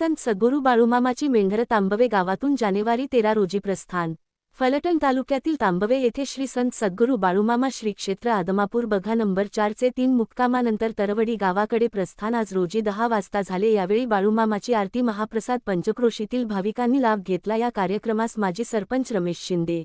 संत सद्गुरू बाळूमामाची मेंढर तांबवे गावातून जानेवारी 13 रोजी प्रस्थान। फलटण तालुक्यातील तांबवे येथे श्री संत सद्गुरू बाळूमामा श्री क्षेत्र आदमापूर बघा नंबर 4 चे 3 मुक्कामानंतर तरवडी गावाकडे प्रस्थान आज रोजी 10 वाजता झाले। यावेळी बाळूमामाची आरती महाप्रसाद पंचक्रोशीतील भाविकांनी लाभ घेतला। या कार्यक्रमास माजी सरपंच रमेश शिंदे,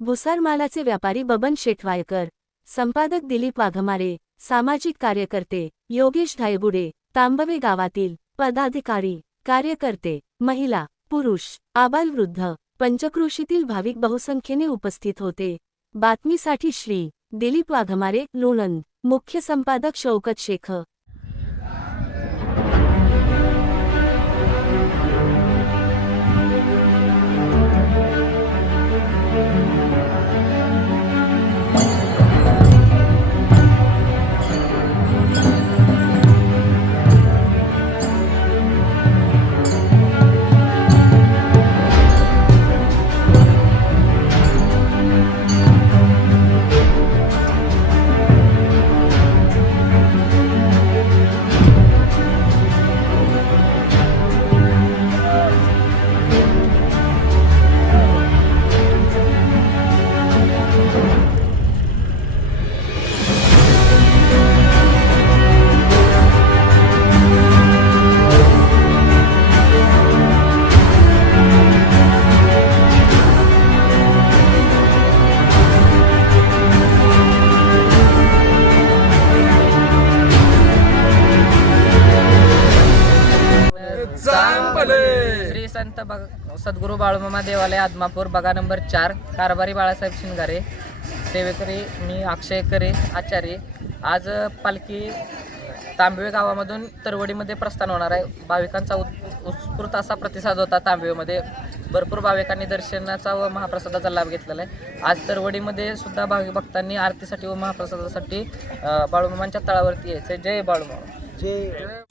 भुसार मालाचे व्यापारी बबन शेटवायकर, संपादक दिलीप वाघमारे, सामाजिक कार्यकर्ते योगेश धायगुडे, तांबवे गावातील पदाधिकारी कार्यकर्ते महिला पुरुष आबालवृद्ध पंचक्रोशीतील भाविक बहुसंख्येने उपस्थित होते। बातमीसाठी श्री दिलीप वाघमारे, लोणंद। मुख्य संपादक शौकत शेख। श्री संत सद्गुरू बाळूमामा देवालय आदमापूर बघा नंबर 4, कारभारी बाळासाहेब शिंगारे, सेवेकरी मी अक्षय करे आचार्य। आज पालखी तांबवे गावामधून तरवडीमध्ये प्रस्थान होणार आहे। भाविकांचा उत्स्फूर्त असा प्रतिसाद होता। तांबवेमध्ये भरपूर भाविकांनी दर्शनाचा व महाप्रसादाचा लाभ घेतलेला आहे। आज तरवडीमध्ये सुद्धा भाविक भक्तांनी आरतीसाठी व महाप्रसादासाठी बाळूमामांच्या तळावरती यायचे। जय बाळूमामा, जय।